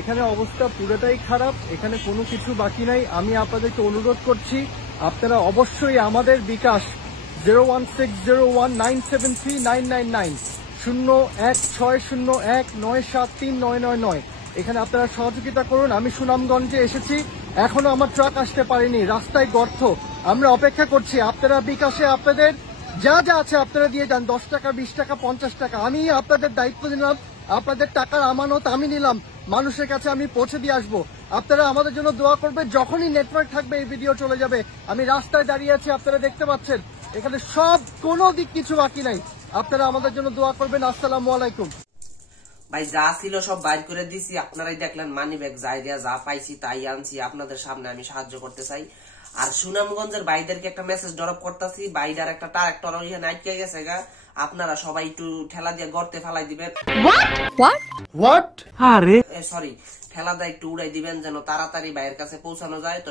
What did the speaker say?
এখানে অবস্থা পুরোটাই খারাপ, এখানে কোনো কিছু বাকি নাই। আমি আপনাদেরকে অনুরোধ করছি, আপনারা অবশ্যই আমাদের বিকাশ 01601973999 01601973999 এখানে আপনারা সহযোগিতা করুন। আমি সুনামগঞ্জে এসেছি, এখনো আমার ট্রাক আসতে পারেনি, রাস্তায় গর্ত। আমরা অপেক্ষা করছি। আপনারা বিকাশে আপনাদের যা যা আছে আপনারা দিয়ে যান, 10 টাকা, 20 টাকা, 50 টাকা। আমি আপনাদের দায়িত্ব নিলাম, আপনাদের টাকার আমানত আমি নিলাম, মানুষের কাছে আমি পৌঁছে দিয়ে আসবো। আপনারা আমাদের জন্য দোয়া করবেন। যখনই নেটওয়ার্ক থাকবে এই ভিডিও চলে যাবে। আমি রাস্তায় দাঁড়িয়ে আছি, আপনারা দেখতে পাচ্ছেন, এখানে সব কোনো দিক কিছু বাকি নাই। আপনারা আমাদের জন্য দোয়া করবেন। আসসালামু আলাইকুম। ভাই যা ছিল সব বাইর করে দিছি, আপনারাই দেখলেন। মানি ব্যাগ যাই দিয়া যা পাইছি তাই আনছি, আপনাদের সামনে আমি সাহায্য করতে চাই। আর সুনামগঞ্জের ভাইদেরকে একটা মেসেজ ড্রপ করতেছি, বাইদার একটা ট্রাক্টর ওইখানে আটকে গেছে গা, আপনারা সবাই একটু ঠেলা দিয়ে গর্তে ফেলাই দিবেন। সরি, ঠেলা দিয়ে একটু উড়াই দিবেন যেন তাড়াতাড়ি ভাইয়ের কাছে পৌঁছানো যায়। তো